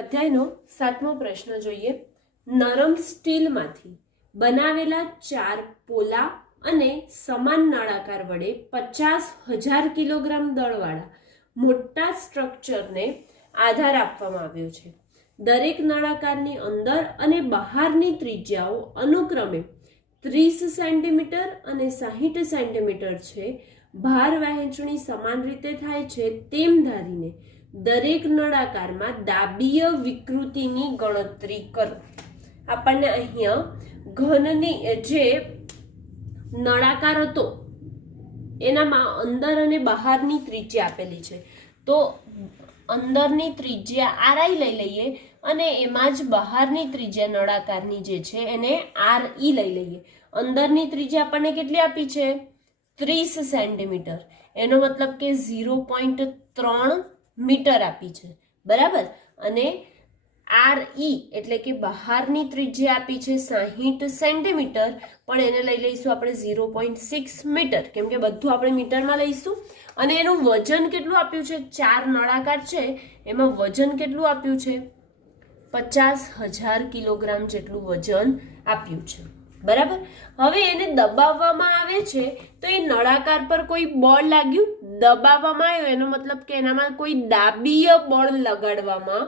અધ્યાયનો 7મો પ્રશ્ન જોઈએ। નરમ સ્ટીલમાંથી બનાવેલા 4 પોલા અને સમાન નળાકાર વડે 50,000 કિલોગ્રામ દળવાળા મોટા સ્ટ્રક્ચરને આધાર આપવામાં આવ્યો છે। દરેક નળાકારની અંદર અને બહારની ત્રિજ્યાઓ અનુક્રમે 30 સેન્ટીમીટર અને 60 સેન્ટીમીટર છે। ભાર વહેંચણી સમાન રીતે થાય છે તેમ ધારીને દરેક નળાકારમાં દાબીય વિકૃતિની ગણતરી કરો। આપણને અહીંયા ઘનની જે નળાકાર હતો એનામાં અંદર અને બહારની ત્રિજ્યા આપેલી છે, તો અંદરની ત્રિજ્યા RI લઈ લઈએ અને એમાં જ બહારની ત્રિજ્યા નળાકારની જે છે એને RE લઈ લઈએ। અંદરની ત્રિજ્યા આપણને કેટલી આપી છે? 30 સેન્ટીમીટર, એનો મતલબ કે 0.3 મીટર આપી છે, બરાબર। અને RE એટલે કે બહારની ત્રિજ્યા આપી છે 60 સેન્ટીમીટર, પણ એને લઈ લઈશું આપણે 0.6 મીટર, કેમ કે બધું આપણે મીટરમાં લઈશું। અને એનું વજન કેટલું આપ્યું છે? 4 નળાકાર છે એમાં વજન કેટલું આપ્યું છે? 50,000 કિલોગ્રામ જેટલું વજન આપ્યું છે, બરાબર। હવે એને દબાવવામાં આવે છે તો એ નળાકાર પર કોઈ બળ લાગ્યું? દબાવવામાં આવ્યો એનો મતલબ કે એનામાં કોઈ દાબીય બળ લગાડવામાં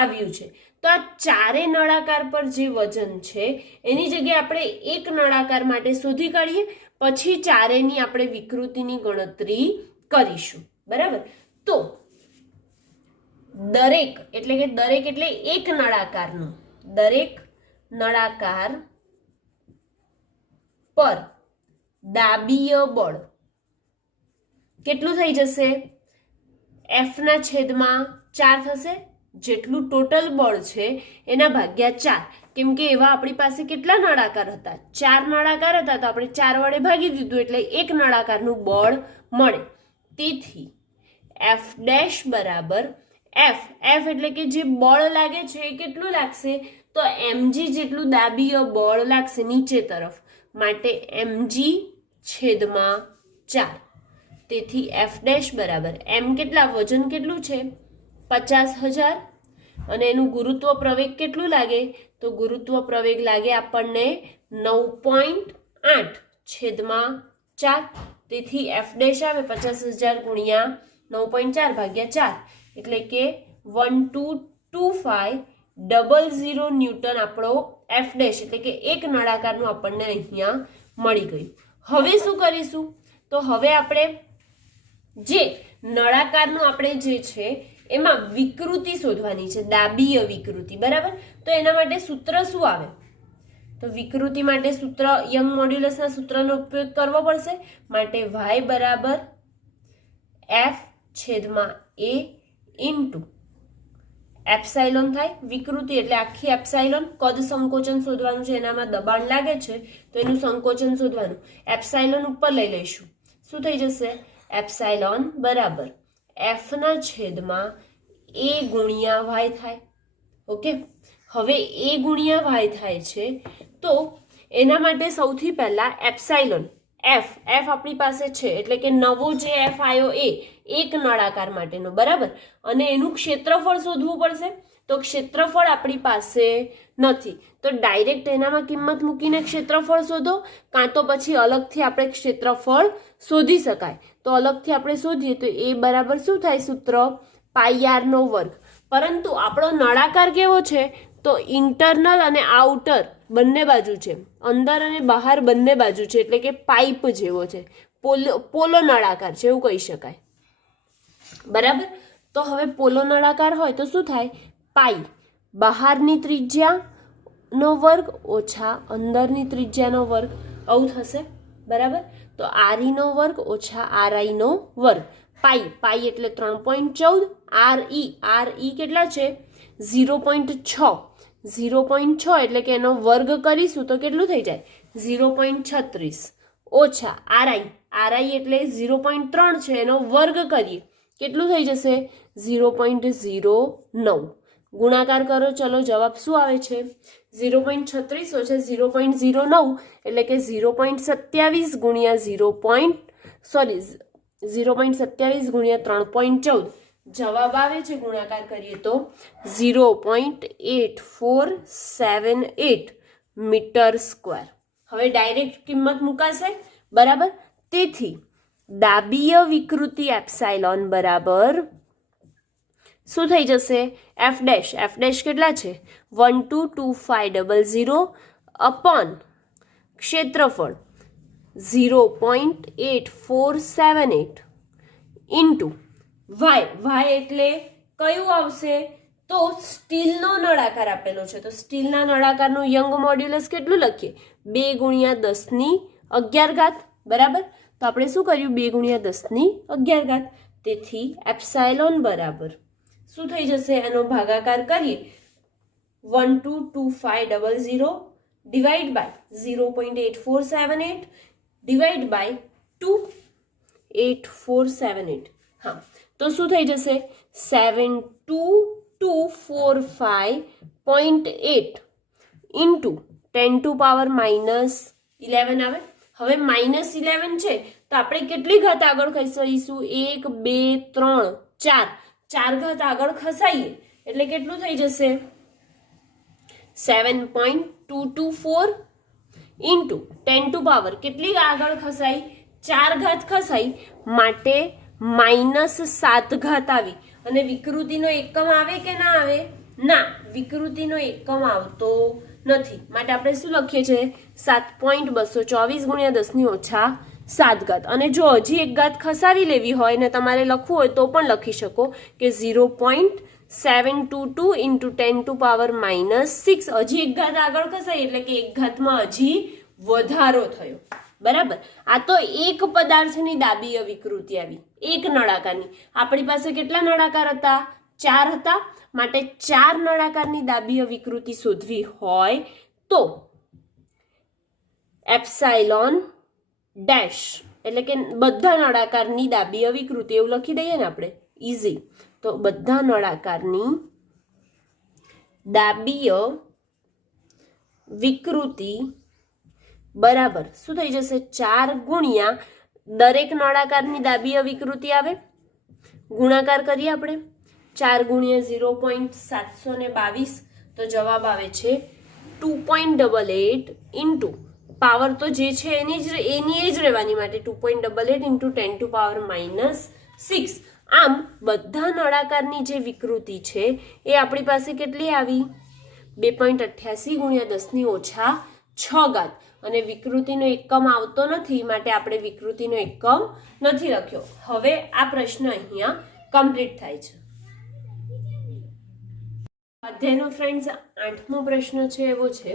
આવ્યું છે। તો આ ચારે નળાકાર પર જે વજન છે એની જગ્યાએ આપણે એક નળાકાર માટે શોધી કાઢીએ, પછી ચારેની આપણે વિકૃતિની ગણતરી કરીશું, બરાબર। તો દરેક એટલે એક નળાકારનું, દરેક નળાકાર પર દાબીય બળ કેટલું થઈ જશે? F ના છેદમાં 4 થશે, જેટલું ટોટલ બળ છે એના ભાગ્યા 4, કેમ કે એવા આપણી પાસે કેટલા નળાકાર હતા? 4 નળાકાર હતા, તો આપણે 4 વડે ભાગી દીધું એટલે એક નળાકારનું બળ મળે। તેથી F ડેશ બરાબર F એટલે કે જે બળ લાગે છે એ કેટલું લાગશે? તો mg જેટલું દાબીય બળ લાગશે નીચે તરફ, માટે mg છેદમાં 4। તેથી F ડેશ બરાબર m કેટલા? વજન કેટલું છે? 50,000, અને એનું ગુરુત્વ પ્રવેગ કેટલું લાગે? તો ગુરુત્વ પ્રવેગ લાગે આપણને 9.8 છેદમાં 4। તેથી F ડેશ આવે 50,000 ગુણ્યા 9.4 ભાગ્યા 4, એટલે કે 122500 ન્યૂટન આપણો F ડેશ એટલે કે એક નળાકારનું આપણને અહીંયા મળી ગયું। હવે શું કરીશું? તો હવે આપણે જે નળાકારનું આપણે જે છે એમાં વિકૃતિ શોધવાની છે, દાબીય વિકૃતિ, બરાબર। તો એના માટે સૂત્ર શું આવે? તો વિકૃતિ માટે સૂત્ર યંગ મોડ્યુલસના સૂત્રનો ઉપયોગ કરવો પડશે, માટે y બરાબર F છેદમાં A ઇન્ટુ એપ્સાઇલોન થાય। વિકૃતિ એટલે આખી એપ્સાઇલોન, કદ સંકોચન શોધવાનું છે, એનામાં દબાણ લાગે છે તો એનું સંકોચન શોધવાનું, એપ્સાઇલોન ઉપર લઈ લઈશું। શું થઈ જશે? એપ્સાઇલોન બરાબર F ના છેદમાં A ગુણ્યા y થાય, ઓકે। હવે A ગુણ્યા y થાય છે તો એના માટે સૌથી પહેલા એપ્સાઇલોન F આપણી પાસે છે એટલે કે નવો જે F આવ્યો એ એક નળાકાર માટેનો, બરાબર। અને એનું ક્ષેત્રફળ શોધવું પડશે, તો ક્ષેત્રફળ આપણી પાસે નથી, તો ડાયરેક્ટ એનામાં કિંમત મૂકીને ક્ષેત્રફળ શોધો, કાં તો પછી અલગથી આપણે ક્ષેત્રફળ શોધી શકાય। તો અલગથી આપણે શોધીએ તો એ બરાબર શું થાય? સૂત્ર પાઈ r નો વર્ગ। પરંતુ આપણો નળાકાર કેવો છે? તો ઇન્ટરનલ અને આઉટર બંને બાજુ છે, અંદર અને બહાર બંને બાજુ છે, એટલે કે પાઇપ જેવો છે, પોલો નળાકાર છે એવું કહી શકાય, બરાબર। તો હવે પોલો નળાકાર હોય તો શું થાય? પાઈ બહારની ત્રિજ્યાનો વર્ગ ઓછા અંદરની ત્રિજ્યાનો વર્ગ, આવું થશે, બરાબર। તો RE નો વર્ગ ઓછા RI નો વર્ગ, પાઈ એટલે 3.14, RE કેટલા છે? 0.6, 0.6 એટલે કે એનો વર્ગ કરીશું તો કેટલું થઈ જાય? 0.36 ઓછા RI એટલે 0.3 છે, એનો વર્ગ કરીએ કેટલું થઈ જશે? 0.09, ગુણાકાર કરો, ચલો જવાબ શું આવે છે? 0.36 ઓછા 0.09 એટલે કે 0.27 ગુણ્યા 0.27 ગુણ્યા 3.14 જવાબ આવે છે ગુણાકાર કરીએ તો 0.8478 મીટર સ્ક્વેર. હવે ડાયરેક્ટ કિંમત મુકાશે, બરાબર. તેથી દાબીય વિકૃતિ એપ્સાઇલોન બરાબર શું થઈ જશે? એફ ડેશ કેટલા છે? 122500 અપોન ક્ષેત્રફળ 0.8478 ઇન્ટુ વાય એટલે કયું આવશે? તો સ્ટીલનો નળાકાર આપેલો છે, તો સ્ટીલના નળાકારનું યંગ મોડ્યુલસ કેટલું લખીએ? 2 × 10⁻11, બરાબર. તો આપણે શું કર્યું? 2 × 10⁻11. તેથી એપ્સાઇલોન બરાબર શું થઈ જશે? એનો ભાગાકાર કરીએ 122500 ડિવાઈડ બાય 0.8478 ડિવાઈડ બાય 28478. હા, તો શું થઈ જશે? 72245.8 ઇન્ટુ 10⁻11 આવે. હવે -11 છે તો આપણે કેટલી ઘાત આગળ ખસેડીશું? 1 2 3 4 ઘાત આગળ ખસાઈએ એટલે કેટલું થઈ જશે? 7.224 ઇન્ટુ 10⁻, કેટલી આગળ ખસાઈ? 4 ઘાત ખસાઈ, માટે -7 ઘાત આવી. અને વિકૃતિનો એકમ આવે કે ના આવે? ના, વિકૃતિનો એકમ આવતો નથી. માટે આપણે શું લખીએ છીએ? 7.224 × 10⁻7. અને જો હજી એક ઘાત ખસાવી લેવી હોય ને તમારે લખવું હોય તો પણ લખી શકો કે 0.722 ઇન્ટુ 10⁻6. હજી એક ઘાત આગળ ખસાઈ એટલે કે એક ઘાતમાં હજી વધારો થયો, બરાબર. આ તો એક પદાર્થની દાબીય વિકૃતિ આવી, એક નળાકારની. આપણી પાસે કેટલા નળાકાર હતા? 4 હતા. માટે 4 નળાકારની દાબીય વિકૃતિ શોધવી હોય તો એપ્સાઇલોન ડેશ એટલે કે બધા નળાકારની દાબીય વિકૃતિ એવું લખી દઈએ ને આપણે, ઇઝી. તો બધા નળાકારની દાબીય વિકૃતિ બરાબર શું થઈ જશે? 4 ગુણ્યા દરેક નળાકારની દાબીય વિકૃતિ આવે, ગુણાકાર કરીએ આપણે. 4 ગુણ્યા 0.722 તો જવાબ આવે છે 2.88 ઇન્ટુ પાવર તો જે છે એની જ રહેવાની, માટે 2.88 ઇન્ટુ 10⁻6. આમ બધા નળાકારની જે વિકૃતિ છે એ આપણી પાસે કેટલી આવી? 2.88 × 10⁻6. અને વિકૃતિનો એકમ આવતો નથી, માટે આપણે વિકૃતિનો એકમ નથી લખ્યો. હવે આ પ્રશ્ન અહીંયા કમ્પ્લીટ થાય છે. અધ્યાયનો ફ્રેન્ડ્સ 8મો પ્રશ્ન છે એવો છે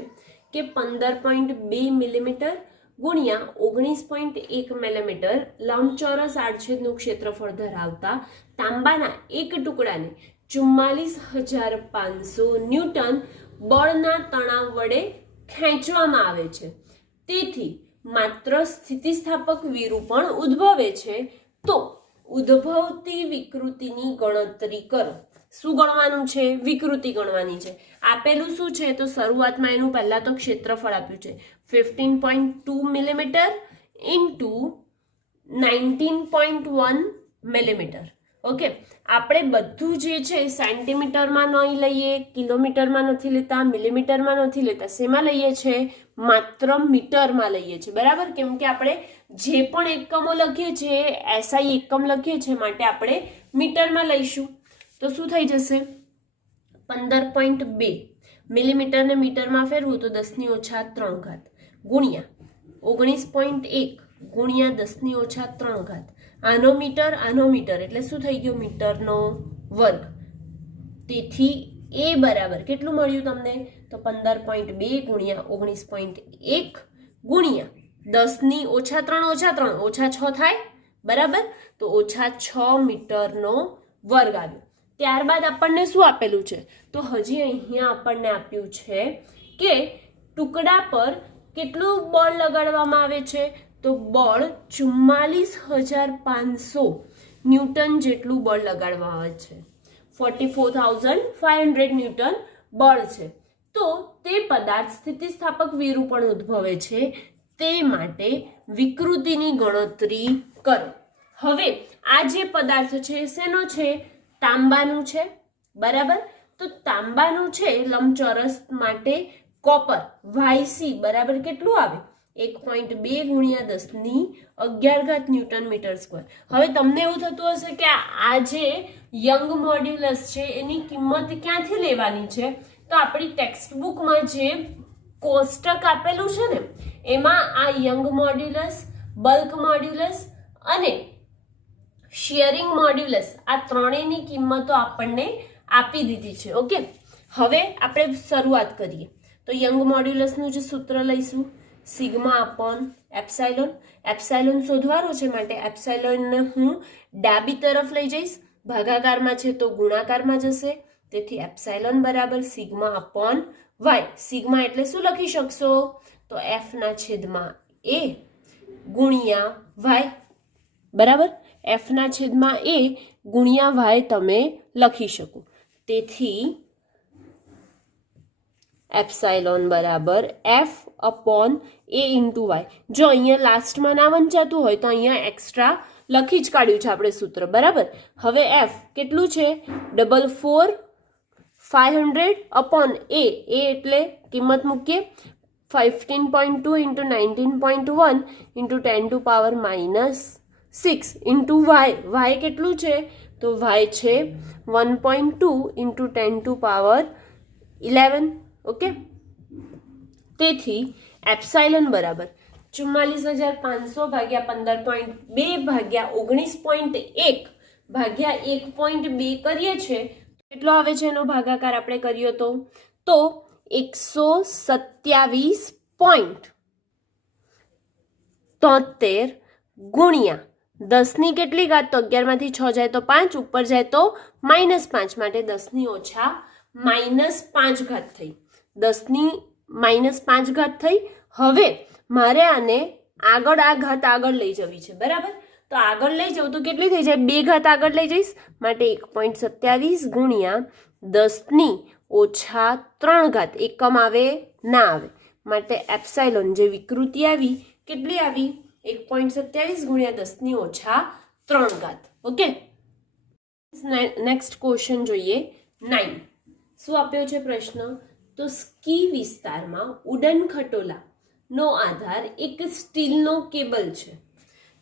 કે 15.2 મિલીમીટર ગુણ્યા 19.1 મિલીમીટર લંબચોરસ આડછેદનું ક્ષેત્રફળ ધરાવતા તાંબાના એક ટુકડાને 44,500 ન્યૂટન બળના તણાવ વડે ખેંચવામાં આવે છે. તેથી માત્ર સ્થિતિસ્થાપક વિરૂપણ ઉદ્ભવે છે. તો ઉદ્ભવતી વિકૃતિની ગણતરી કરો. શું ગણવાનું છે? વિકૃતિ ગણવાની છે. આપેલું શું છે? તો શરૂઆતમાં એનું પહેલા તો ક્ષેત્રફળ આપ્યું છે 15.2 મિલીમીટર ઇન્ટુ 19.1 મિલીમીટર. ઓકે, આપણે બધું જે છે સેન્ટીમીટરમાં નહીં લઈએ, કિલોમીટરમાં નથી લેતા, મિલીમીટરમાં નથી લેતા. શેમાં લઈએ છે? માત્ર મીટરમાં લઈએ છીએ, બરાબર. કેમ કે આપણે જે પણ એકમો લખીએ છીએ એસઆઈ એકમ લખીએ છીએ, માટે આપણે મીટરમાં લઈશું. તો શું થઈ જશે? 15.2 મિલીમીટરને મીટરમાં ફેરવું તો 10⁻3 ગુણ્યા 19.1 ગુણ્યા 10⁻3. આનો મીટર એટલે શું થઈ ગયો? મીટરનો વર્ગ. તેથી એ બરાબર કેટલું મળ્યું તમને? તો 15.2 ગુણ્યા 19.1 ગુણ્યા 10⁻3 -3 થાય, બરાબર. તો -6 મીટરનો વર્ગ આવ્યો. ત્યારબાદ આપણને શું આપેલું છે? તો હજી અહીંયા આપણને આપ્યું છે કે ટુકડા પર કેટલું બળ લગાડવામાં આવે છે? તો બળ 44,500 ન્યૂટન જેટલું બળ લગાડવામાં આવે છે. 44,500 ન્યૂટન બળ છે. તો તે પદાર્થ સ્થિતિસ્થાપક વિરૂપણ ઉદ્ભવે છે, તે માટે વિકૃતિની ગણતરી કરો. હવે આ જે પદાર્થ છે શેનો છે? તાંબાનું છે, બરાબર. તો તાંબાનું છે લંબચોરસ માટે કોપર YC બરાબર કેટલું આવે 1.2 ગુણ્યા 10⁻11 ન્યૂટન મીટર સ્ક્વેર. હવે તમને એવું થતું હશે કે આ જે યંગ મોડ્યુલસ છે એની કિંમત ક્યાંથી લેવાની છે? તો આપણી ટેક્સ્ટ બુકમાં જે કોષ્ટક આપેલું છે ને એમાં આ યંગ મોડ્યુલસ, બલ્ક મોડ્યુલસ અને શિયરિંગ મોડ્યુલસ આ ત્રણેયની કિંમતો આપણને આપી દીધી છે. ઓકે, હવે આપણે શરૂઆત કરીએ. તો યંગ મોડ્યુલસનું જે સૂત્ર લઈશું સિગ્મા અપોન એપ્સાઇલોન. એપ્સાઇલોન શોધવાનો છે માટે એપ્સાઇલોનને હું ડાબી તરફ લઈ જઈશ, ભાગાકારમાં છે તો ગુણાકારમાં જશે, તેથી એપ્સાઇલોન બરાબર સિગ્મા અપોન વાય. સિગ્મા એટલે શું લખી શકશો? તો એફ ના છેદમાં એ ગુણ્યા વાય, બરાબર. એફ ના છેદમાં એ ગુણ્યા વાય તમે લખી શકો. તેથી એપ્સાઇલોન બરાબર એફ અપોન એ ઇન્ટુ વાય. જો અહીંયા લાસ્ટમાં ના વંચાતું હોય તો અહીંયા એક્સ્ટ્રા લખી જ કાઢ્યું છે આપણે સૂત્ર, બરાબર. હવે એફ કેટલું છે? 44500 અપોન એ એટલે કિંમત મૂકીએ 15.2 into 19.1 into 10⁻⁻6 into Y. Y કેટલું છે? તો વાય છે 1.2 ઇન્ટુ 10⁻11. ઓકે, તેથી એપ્સાઇલોન બરાબર 44500 ભાગ્યા 15.2 ભાગ્યા 19.1 ભાગ્યા 1.2 કરીએ છે. કેટલો આવે છે એનો ભાગાકાર આપણે કર્યો તો 127.73 ગુણ્યા 10ની કેટલી ઘાત? તો 11 માંથી 6 જાય તો 5, ઉપર જાય તો -5, માટે 10ની ઓછા -5 ઘાત થઈ. 10ની -5 ઘાત થઈ. હવે મારે આને આગળ આ ઘાત આગળ લઈ જવી છે, બરાબર. તો આગળ લઈ જવું તો કેટલી થઈ જાય? 2 ઘાત આગળ લઈ જઈશ, માટે 1.27 ગુણ્યા 10ની ઓછા 3 ઘાત. એકમ આવે ના આવે, માટે એપ્સાઇલોન જે વિકૃતિ આવી કેટલી આવી? 1.27 ગુણ્યા 10ની ઓછા 3 ઘાત. ઓકે, નેક્સ્ટ ક્વેશ્ચન જોઈએ 9. શું આપ્યો છે પ્રશ્ન? તો સ્કી વિસ્તારમાં ઉડન ખટોલા નો આધાર એક સ્ટીલનો કેબલ છે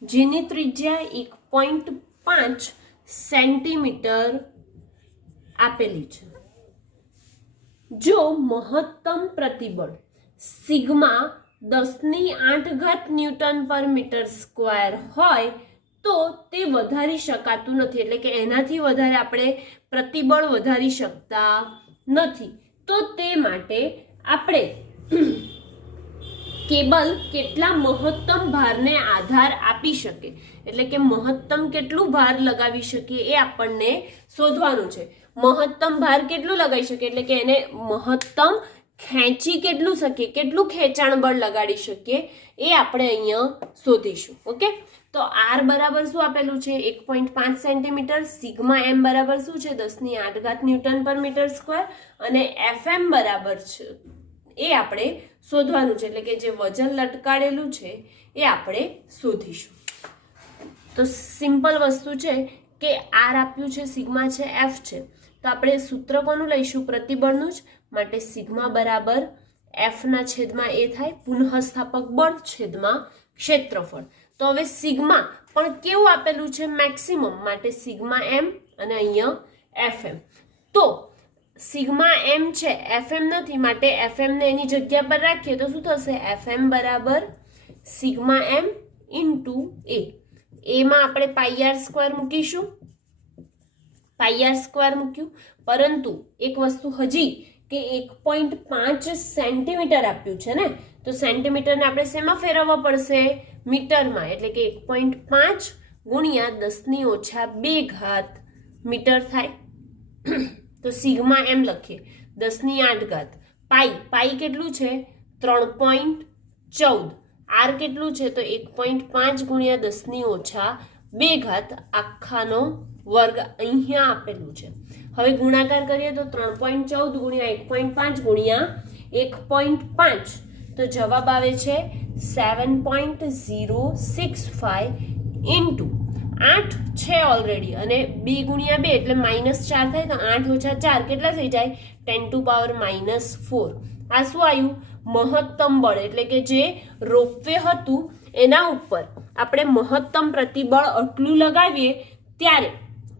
જેની ત્રિજ્યા 1.5 સેન્ટીમીટર આપેલી છે. જો મહત્તમ પ્રતિબળ સિગ્મા 10⁸ ન્યૂટન પર મીટર સ્ક્વેર હોય તો તે વધારી શકાતું નથી, એટલે કે એનાથી વધારે આપણે પ્રતિબળ વધારી શકતા નથી. તો તે માટે આપણે કેબલ કેટલા મહત્તમ ભારને આધાર આપી શકે, એટલે કે મહત્તમ કેટલું ભાર લગાવી શકે એ આપણને શોધવાનું છે. મહત્તમ ભાર કેટલું લગાવી શકે, એટલે કે એને મહત્તમ ખેંચી કેટલું શકીએ, કેટલું ખેંચાણ બળ લગાડી શકીએ એ આપણે અહીંયા શોધીશું. ઓકે, તો આર બરાબર શું આપેલું છે? 1.5 સેન્ટીમીટર. સિગ્મા એમ બરાબર શું છે? 10⁸ ન્યૂટન પર મીટર સ્ક્વેર. અને એફએમ બરાબર છે એ આપણે શોધવાનું છે, એટલે કે જે વજન લટકાડેલું છે એ આપણે શોધીશું. તો સિમ્પલ વસ્તુ છે કે આર આપ્યું છે, સિગ્મા છે, એફ છે. તો આપણે સૂત્ર કોનું લઈશું? પ્રતિબળનું જ. માટે સિગ્મા બરાબર એફ ના છેદમાં એ થાય પુનઃસ્થાપક બળ છેદમાં ક્ષેત્રફળ. તો હવે સિગ્મા પણ કેવું આપેલું છે? મેક્સિમમ. માટે સિગ્મા એમ અને અહીંયા એફએમ. તો સિગ્મા એમ છે, એફએમ નથી, માટે એફએમ ને એની જગ્યા પર રાખીએ તો શું થશે? એફએમ બરાબર સિગ્મા એમ ઇન્ટુ એ. એમાં આપણે πr² મૂકીશું, πr² મૂક્યું. પરંતુ એક વસ્તુ હજી કે 1.5 સેન્ટીમીટર આપ્યું છે ને, તો સેન્ટીમીટરને આપણે શેમાં ફેરવવા પડશે? મીટરમાં. એટલે કે 1.5 ગુણ્યા 10⁻² ઘાત મીટર થાય. તો સિગ્મા એમ લખીએ 10⁸. પાઈ કેટલું છે? 3.14. આર કેટલું છે? તો 1.5 ગુણ્યા 10⁻² ઘાત આખાનો વર્ગ અહીંયા આપેલું છે. હવે ગુણાકાર કરીએ તો 3.14 ગુણ્યા 1.5 ગુણ્યા 1.5, તો જવાબ આવે છે 7.065 ઇન્ટુ 8 છે ઓલરેડી અને 2 ગુણ્યા 2 એટલે -4 થાય તો 8 ઓછા 4 કેટલા થઈ જાય 10⁻⁻4 આ શું આવ્યું મહત્તમ બળ એટલે કે જે રોપવે હતું એના ઉપર આપણે મહત્તમ પ્રતિબળ આટલું લગાવીએ ત્યારે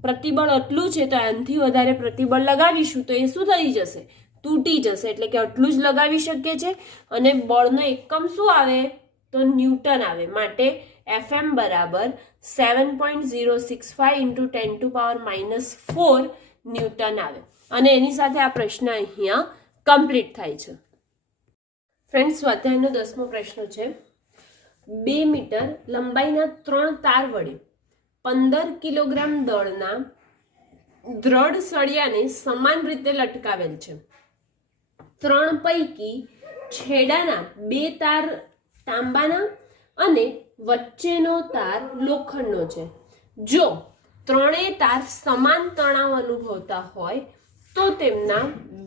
પ્રતિબળ આટલું છે તો આનાથી વધારે પ્રતિબળ લગાવીશું તો એ શું થઈ જશે તૂટી જશે એટલે કે આટલું જ લગાવી શકીએ છે અને બળનો એકમ શું આવે તો ન્યૂટન આવે માટે FM બરાબર 7.065 × 10⁻⁻4 ન્યૂટન આવે અને એની સાથે આ પ્રશ્ન અહીંયા કમ્પ્લીટ થાય છે ફ્રેન્ડ્સ સ્વાધ્યાયનો 10મો પ્રશ્ન છે 2 મીટર લંબાઈના 3 તાર વડે 15 કિલોગ્રામ દળના દ્રઢ સળિયાને સમાન રીતે લટકાવેલ છે 3 પૈકી છેડાના 2 તાર તાંબાના અને વચ્ચેનો તાર લોખંડનો છે જો ત્રણેય તાર સમાન તણાવ અનુભવતા હોય તો તેમના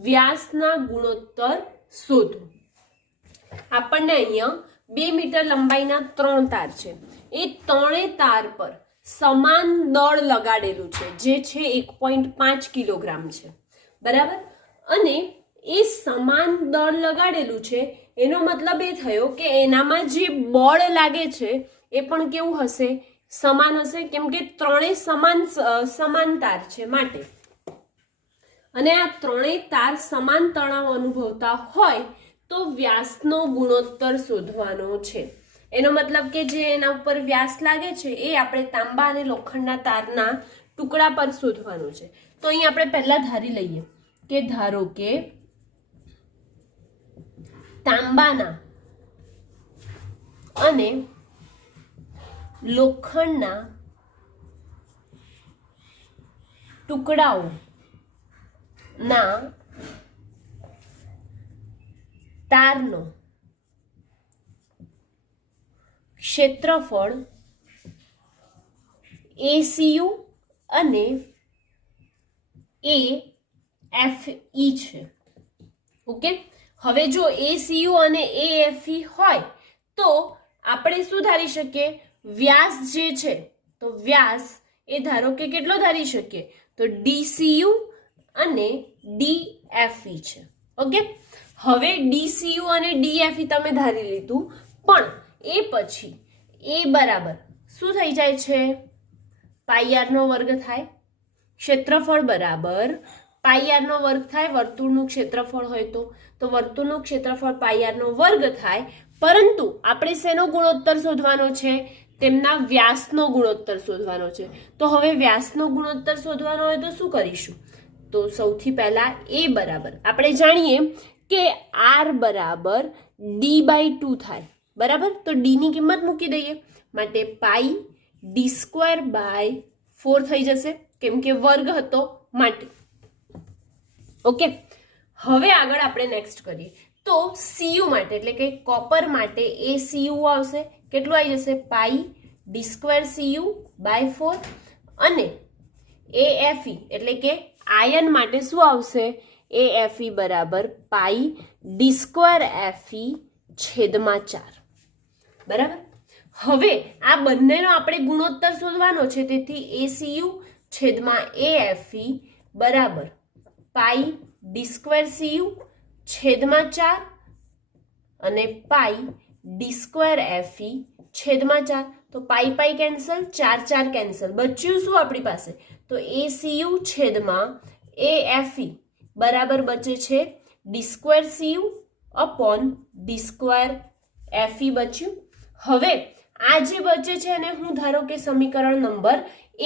વ્યાસના ગુણોત્તર શોધો આપણને અહીંયા 2 મીટર લંબાઈના 3 તાર છે એ ત્રણેય તાર પર સમાન દળ લગાડેલું છે જે છે 1.5 કિલોગ્રામ છે બરાબર અને એ સમાન દળ લગાડેલું છે એનો મતલબ એ થયો કે એનામાં જે બળ લાગે છે એ પણ કેવું હશે સમાન હશે કેમ કે ત્રણેય સમાન તાર છે માટે અને આ ત્રણેય તાર સમાન તણાવ અનુભવતા હોય તો વ્યાસનો ગુણોત્તર શોધવાનો છે એનો મતલબ કે જે એના ઉપર વ્યાસ લાગે છે એ આપણે તાંબા અને લોખંડના તારના ટુકડા પર શોધવાનો છે તો અહીં આપણે પહેલા ધારી લઈએ કે ધારો કે તાંબાના અને લોખંડના ટુકડાઓ ના તારનો ક્ષેત્રફળ ACU અને AFE છે ઓકે હવે જો ACU અને AFE હોય તો આપણે શું ધારી શકીએ વ્યાસ જે છે તો વ્યાસ એ ધારો કે કેટલો ધારી શકીએ તો DCU અને DFE છે ઓકે હવે DCU અને DFE તમે ધારી લીધું પણ એ પછી એ બરાબર શું થઈ જાય છે પાઈ r નો વર્ગ થાય ક્ષેત્રફળ બરાબર પાઈ r નો વર્ગ થાય વર્તુળનું ક્ષેત્રફળ હોય તો વર્તુળનું ક્ષેત્રફળ પાઈ r નો વર્ગ થાય પરંતુ આપણે શેનો ગુણોત્તર શોધવાનો છે તેમના વ્યાસનો ગુણોત્તર શોધવાનો છે તો હવે વ્યાસનો ગુણોત્તર શોધવાનો હોય તો શું કરીશું તો સૌથી પહેલા એ બરાબર આપણે જાણીએ કે r બરાબર d/2 થાય બરાબર તો d ની કિંમત મૂકી દઈએ માટે પાઈ d²/4 થઈ જશે કેમ કે વર્ગ હતો માટે ઓકે હવે આગળ આપણે નેક્સ્ટ કરીએ તો CU માટે એટલે કે કોપર માટે ACU આવશે કેટલું આવી જશે પાઈ d²CU/4 અને AFE એટલે કે આયન માટે શું આવશે AFE બરાબર પાઈ d²FE/4 બરાબર હવે આ બંનેનો આપણે ગુણોત્તર શોધવાનો છે તેથી ACU/AFE બરાબર પાઈ d²CU/4 અને પાઈ d²FE/4 તો પાઈ પાઈ કેન્સલ 4 4 કેન્સલ બચ્યું શું આપણી પાસે તો ACU/AFE બરાબર બચે છે d²CU/d²FE બચ્યું હવે આ જે બચે છે એને હું ધારો કે સમીકરણ નંબર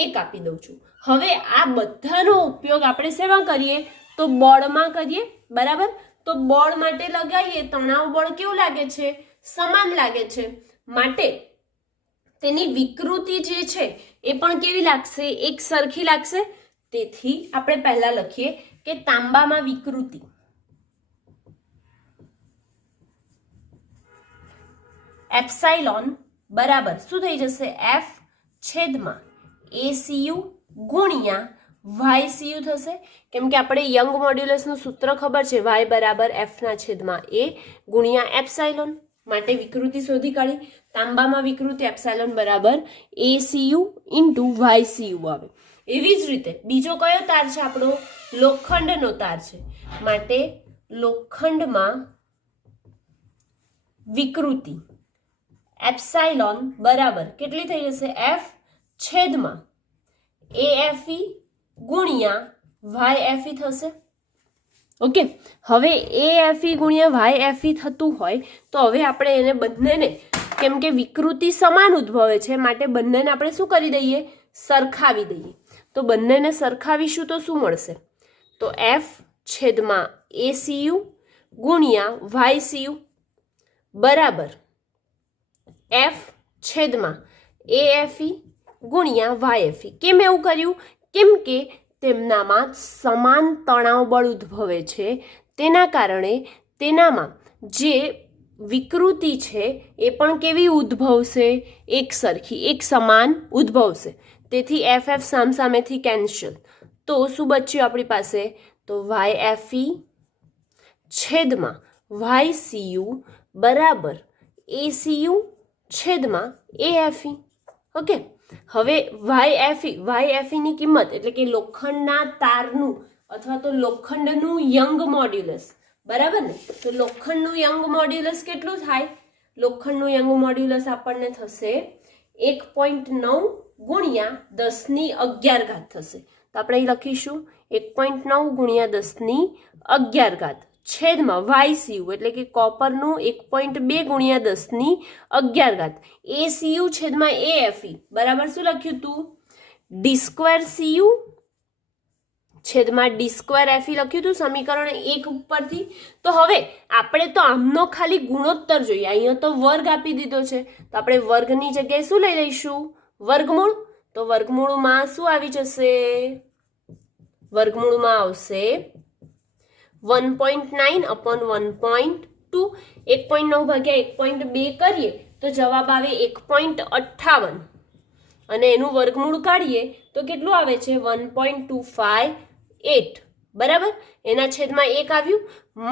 1 આપી દઉં છું હવે આ બધાનો ઉપયોગ આપણે શેમાં કરીએ તો બળમાં કરીએ બરાબર તો બળ માટે લગાવીએ તણાવ બળ કેવું લાગે છે સમાન લાગે છે માટે તેની વિકૃતિ જે છે એ પણ કેવી લાગશે એક સરખી લાગશે તેથી આપણે પહેલા લખીએ કે તાંબામાં વિકૃતિ એપ્સાઇલોન બરાબર શું થઈ જશે F/ACU ગુણ્યા YCU થશે કેમ કે આપણે યંગ મોડ્યુલસનું સૂત્ર ખબર છે y બરાબર F/A ગુણ્યા એપ્સાઇલોન માટે વિકૃતિ શોધી કાઢી. તાંબામાં વિકૃતિ એપ્સાયલોન બરાબર ACU ઇન્ટુ YCU આવે. એવી જ રીતે બીજો કયો તાર છે આપણો? લોખંડનો તાર છે, માટે લોખંડમાં વિકૃતિ એપ્સાયલોન બરાબર કેટલી થઈ જશે? F છેદમાં AFE ગુણ્યા YFE થશે. ઓકે, હવે AFE ગુણ્યા YFE થતું હોય તો હવે આપણે એને બંનેને, કેમ કે વિકૃતિ સમાન ઉદ્ભવે છે માટે બંનેને આપણે શું કરી દઈએ? સરખાવી દઈએ. તો બંનેને સરખાવીશું તો શું મળશે? તો F છેદમાં ACU ગુણ્યા YCU બરાબર F છેદમાં AFE ગુણ્યા YFE. કેમ એવું કર્યું? કેમ કે તેમનામાં સમાન તણાવ બળ ઉદ્ભવે છે, તેના કારણે તેનામાં જે વિકૃતિ છે એ પણ કેવી ઉદ્ભવશે? એક સરખી, એક સમાન ઉદ્ભવશે. તેથી FF સામસામેથી કેન્સલ. તો શું બચ્યું આપણી પાસે? તો YFE છેદમાં YCU બરાબર ACU છેદમાં AFE. ઓકે, હવે YFE ની કિંમત એટલે કે લોખંડના તારનું અથવા તો લોખંડનું યંગ મોડ્યુલસ, બરાબર ને? તો લોખંડનું યંગ મોડ્યુલસ કેટલું થાય? લોખંડનું યંગ મોડ્યુલસ આપણને થશે 1.9 ગુણ્યા 1011 થશે. તો આપણે અહીં લખીશું 1.9 ગુણ્યા 1011 છેદમાં YCU એટલે કે કોપરનું 1.2 ગુણ્યા 1011 ACU છેદમાં AFE બરાબર શું લખ્યું તું? D2CU છેદમાં D2FE લખ્યું તું સમીકરણ 1 ઉપરથી. તો હવે આપણે તો આમનો ખાલી ગુણોત્તર જોઈએ, અહીંયા તો વર્ગ આપી દીધો છે તો આપણે વર્ગની જગ્યાએ શું લઈ લઈશું? વર્ગમૂળ. તો વર્ગમૂળમાં શું આવી જશે? વર્ગમૂળમાં આવશે 1.9 અપોન 1.2. 1.9 ભાગ્યા 1.2 કરીએ તો જવાબ આવે 1.58 અને એનું વર્ગમૂળ કાઢીએ તો કેટલું આવે છે? 1.258 બરાબર. એના છેદમાં 1 આવ્યું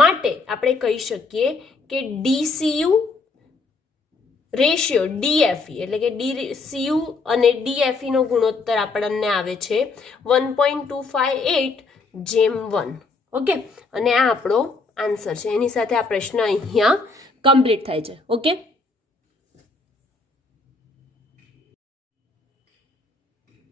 માટે આપણે કહી શકીએ કે DCU રેશિયો DFE એટલે કે DCU અને DFE નો ગુણોત્તર આપણને આવે છે 1.258:1. ઓકે, અને આ આપણો આન્સર છે. એની સાથે આ પ્રશ્ન અહીંયા કમ્પ્લીટ થાય છે. ઓકે.